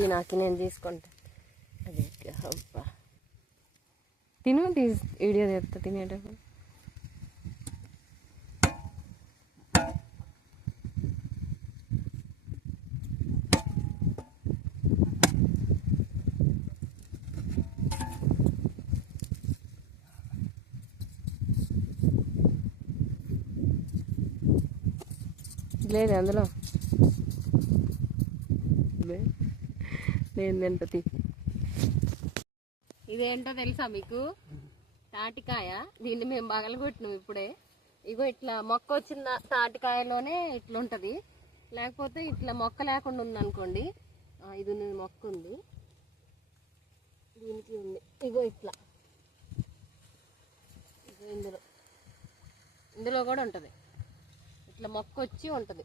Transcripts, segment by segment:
తినాకి నేను తీసుకుంటా. అదే అబ్బా తిను వీడియో చేస్తా తినేటప్పుడు. లేదు అందులో నేను తింటది. ఇదేంటో తెలుసా మీకు? తాటికాయ. దీన్ని మేము పగలగొట్టినాం ఇప్పుడే. ఇగో ఇట్లా మొక్క వచ్చిన తాటికాయలోనే ఇట్లుంటది, లేకపోతే ఇట్లా మొక్క లేకుండా ఉందనుకోండి. ఇది మొక్క ఉంది, దీనికి ఉంది. ఇగో ఇట్లా ఇందులో కూడా ఉంటుంది. ఇట్లా మొక్క వచ్చి ఉంటుంది.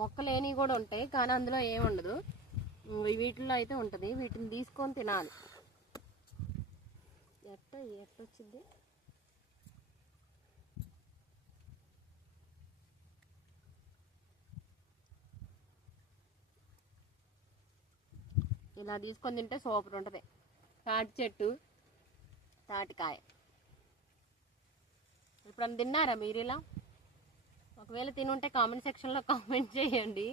మొక్క లేనివి కూడా ఉంటాయి, కానీ అందులో ఏముండదు. వీటిల్లో అయితే ఉంటుంది. వీటిని తీసుకొని తినాలి. ఎట్టొచ్చింది? ఇలా తీసుకొని తింటే సూపర్ ఉంటుంది. తాటి చెట్టు తాటికాయ. ఇప్పుడు తిన్నారా మీరు ఇలా? ఒకవేళ తినుంటే కామెంట్ సెక్షన్లో కామెంట్ చేయండి.